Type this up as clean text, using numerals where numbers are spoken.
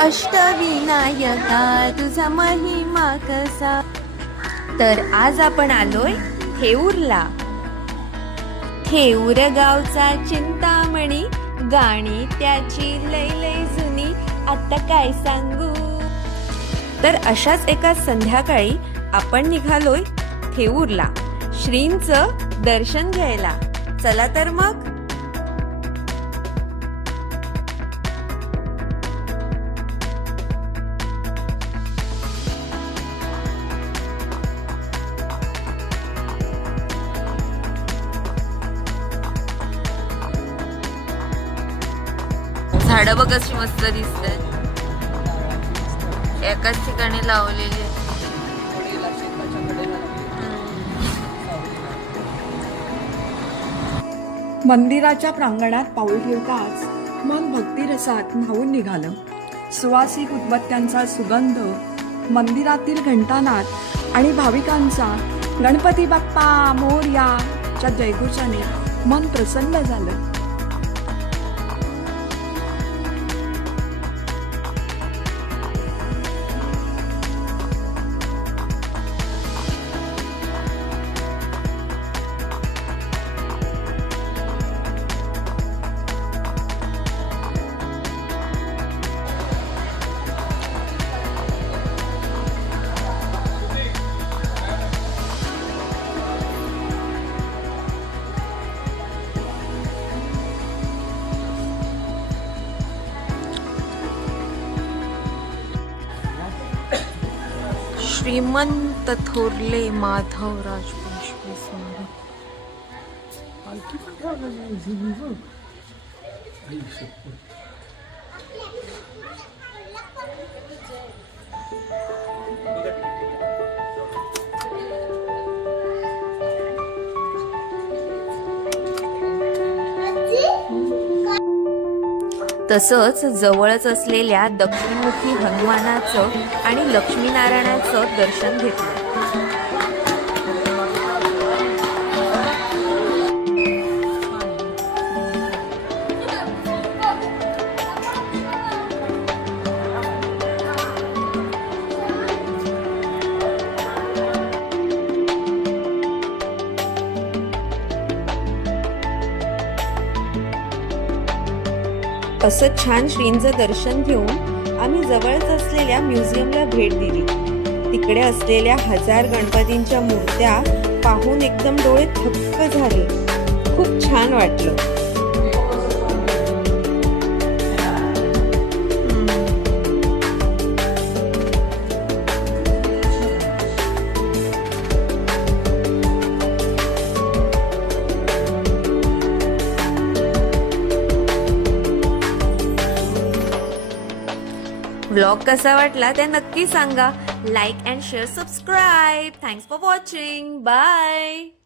अष्टविनायका तुझा महिमा कसा। तर आज आपण आलोय थेऊरला। थेऊर गावचा चिंतामणी, गाणी त्याची लय लय जुनी, आता काय सांगू। तर अशाच एका संध्याकाळी आपण निघालोय थेऊरला श्रींचं दर्शन घ्यायला। चला तर मग। झाडं बघ कशी मस्त दिसतात, एकाच ठिकाणी लावलेली। मंदिराच्या प्रांगणात पाऊल ठेवताच मन भक्तिरसात न्हावून निघालं। सुवासिक उदबत्त्यांचा सुगंध, मंदिरातील घंटानाद आणि भाविकांचा गणपती बाप्पा मोरयाच्या जयघोषाने मन प्रसन्न झालं। श्रीमंत थोरले माधवराज पेशवे स्मारक। तसंच जवळच असलेल्या दक्षिणमुखी हनुमानाचं आणि लक्ष्मीनारायणाचं दर्शन घेतलं। असं छान श्रींचं दर्शन घेऊन आम्ही जवळच असलेल्या म्युझियमला भेट दिली। तिकडे असलेल्या 1000 गणपतींच्या मूर्त्या पाहून एकदम डोळे थक्क झाले। खूप छान वाटलं। व्लॉग कसा वाटला ते नक्की सांगा। Like and share, subscribe. Thanks for watching. Bye.